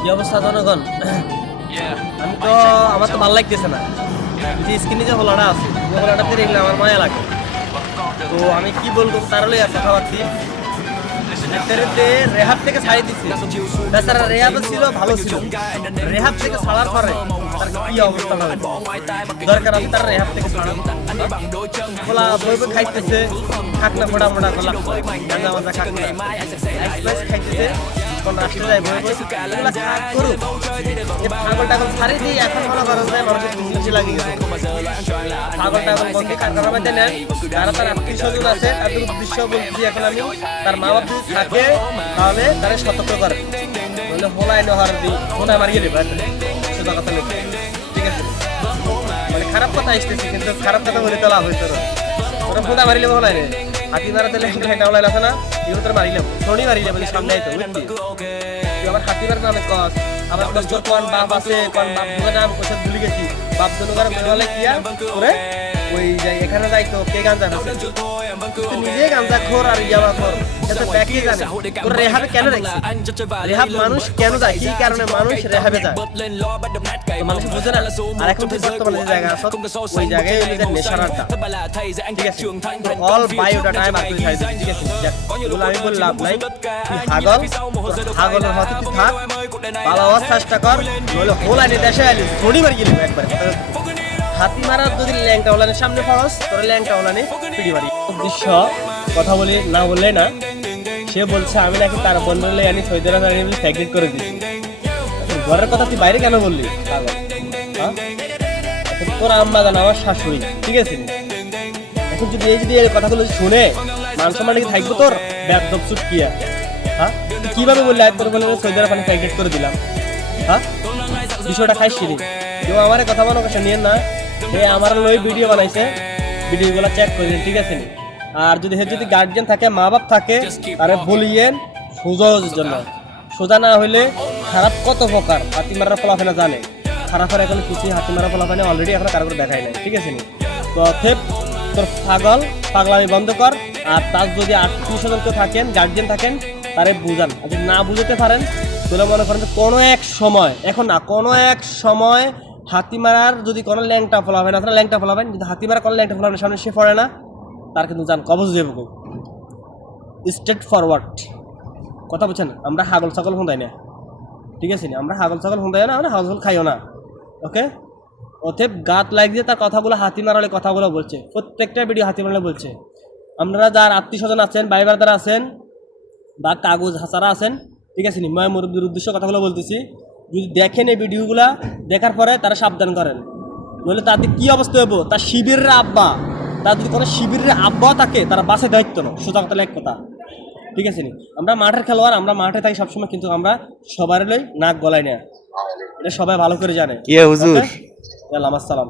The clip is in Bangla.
কি অবস্থা জনগণ? আমি তো আমার তো ভালো লাগতেছে না, যে স্ক্রিনে যে হলাটা আছে যে হলাটাতে দেখলে আমার মায়া লাগে। তো আমি কি বলবো তার লই কথা ভাবছি। রেহাব থেকে ছাড়িয়ে দিচ্ছি, বেচারা রেহাব ছিল ভালো ছিল, রেহাব থেকে ছাড়ার পরে তার কি অবস্থা হবে দরকার আমি তার রেহাব থেকে ছাড়াবো। খোলা বই বই খাইতেছে, খাকনা ফোটা ফোটা করলাম গাঁজা মাজা খাইতেছে, কোন রাষ্ট্র যায় বই বই এগুলা খাক করুক। ছাগল টাগল ছাড়ি দিই এখন মনে করেন যে মানুষের খুশি লাগে গেছে। ছাগল টাগল বন্ধে কারখানা বাড়িতে নেন, যারা তার আত্মীয় স্বজন আছে তাদের উদ্দেশ্য বলছি এখন আমি, তার মা বাপ যদি থাকে তাহলে তারা সতর্ক করে, বলে হোলাই নহর দি হোনা মারিয়ে দেবে সোজা কথা লোক। ঠিক আছে, মানে খারাপ কথা আসতেছি কিন্তু খারাপ কথা বলে তো লাভ হইতো না। ওরা ফোনা মারিলে হোলাই রে হাতি মারা দিলে হেঁটা ওলাই আছে না, এগুলো তোর মারিলাম শনি মারিলে বলে সামনে আইতো বুঝলি। তুই আমার হাতি মারা নামে কস, আমার কষ্ট কোন বাপ আছে কোন বাপ দুটো নাম কোথায় ভুলে গেছি, বাপ দুটো করে বলে কিয়া করে ওই যাই এখানে যাইতো কে গাঞ্জা খাচ্ছে, তুই নিজে গাঞ্জা খোর আর ইয়াবা খোর, এটা ব্যাকি জানে তোর রেহাবে কেন রাখছিস? রেহাব মানুষ কেন যায়, কি কারণে মানুষ রেহাবে যায় মানুষ বুঝে না। আর এখন তুই বর্তমানে যে জায়গা আছো ওই জায়গায় নেশার আড্ডা। ঠিক আছে, অল বায়োডাটা আমি বাকি খাই দিই। ঠিক আছে, এগুলো আমি বলে লাভ নাই, তুই হাগলের হতে তুই থাক, ভালো হওয়ার চেষ্টা কর, নইলে হোলাইনে দেশে আলি থোড়ি মারি গেলি একবার। হাতি মারার যদি ল্যাংটা ওলানের সামনে পাওয়াস তোর ল্যাংটা ওলানে পিড়ি মারি। দৃশ্য কথা বলি না বললে না, সে বলছে আমি নাকি তার বন্ধুলে আনি সৌদি আরব ফ্যাক্টরি করে দিচ্ছি। ঘরের কথা তুই বাইরে কেন বললি? তোর আম্মা জান আমার শাশুড়ি, ঠিক আছে, এখন যদি এই কথাগুলো শুনে মান সম্মান কি থাকবো তোর? ব্যাপদপ চুটকিয়া, হ্যাঁ তুই কিভাবে বললি একবার বলে সৌদি আরব ফ্যাক্টরি করে দিলাম? হ্যাঁ বিষয়টা খাইছি নি কেউ আমার কথা বানো কথা নিয়ে না, সে আমার লই ভিডিও বানাইছে, ভিডিওগুলো চেক করে দিন। ঠিক আছে, আর যদি গার্জিয়ান থাকে মা বাপ থাকে তারে বলিয়েন সোজার জন্য, সোজা না হইলে খারাপ কত প্রকার হাতি মারার ফলাফল জানে, খারাপের এখন কিছু হাতি মারার ফলাফল অলরেডি এখন কারো দেখাই নাই। ঠিক আছে, তো তোর পাগলামি বন্ধ কর। আর তার যদি আত্মীয় স্বজন কেউ থাকেন গার্জিয়ান থাকেন তারে বুঝান, আর যদি না বুঝতে পারেন তাহলে মনে করেন কোনো এক সময়, এখন না কোনো এক সময় হাতি মারার যদি কোনো ল্যাংটা ফলাবেন আপনারা ল্যাংটা ফলাবেন, যদি হাতি মারা কোনো ল্যাংটা ফলাবেন সামনে সে পড়ে না তার কিন্তু যান কবজ দেব স্ট্রেট ফরওয়ার্ড কথা বলছেন। আমরা হাগল ছাগল হুঁদাই না, ঠিক আছে, আমরা হাগল ছাগল হুঁদাই না, আমরা হাগল ছাগল খাইও না। ওকে, অতএব গাত লাগ দিয়ে তার কথাগুলো হাতি মারালে কথাগুলো বলছে, প্রত্যেকটা ভিডিও হাতি মারালে বলছে। আপনারা যার আত্মীয় স্বজন আছেন ভাই বারদারা আছেন বা কাগজ হাসারা আছেন, ঠিক আছে, ময় মুরব্বীর উদ্দেশ্য কথাগুলো বলতেছি, যদি দেখেন এই ভিডিওগুলা দেখার পরে তারা সাবধান করেন, নইলে তাদের কি অবস্থা হবো। তার শিবিরের আব্বা, তার যদি কোনো শিবিরের আব্বা থাকে তারা বাসে দায়িত্ব না, সোজা কথা এক কথা। ঠিক আছে, আমরা মাঠের খেলোয়াড়, আমরা মাঠে থাকি সবসময়, কিন্তু আমরা সবার লই নাক গলায় না, এটা সবাই ভালো করে জানে। হুজুর, আসসালাম।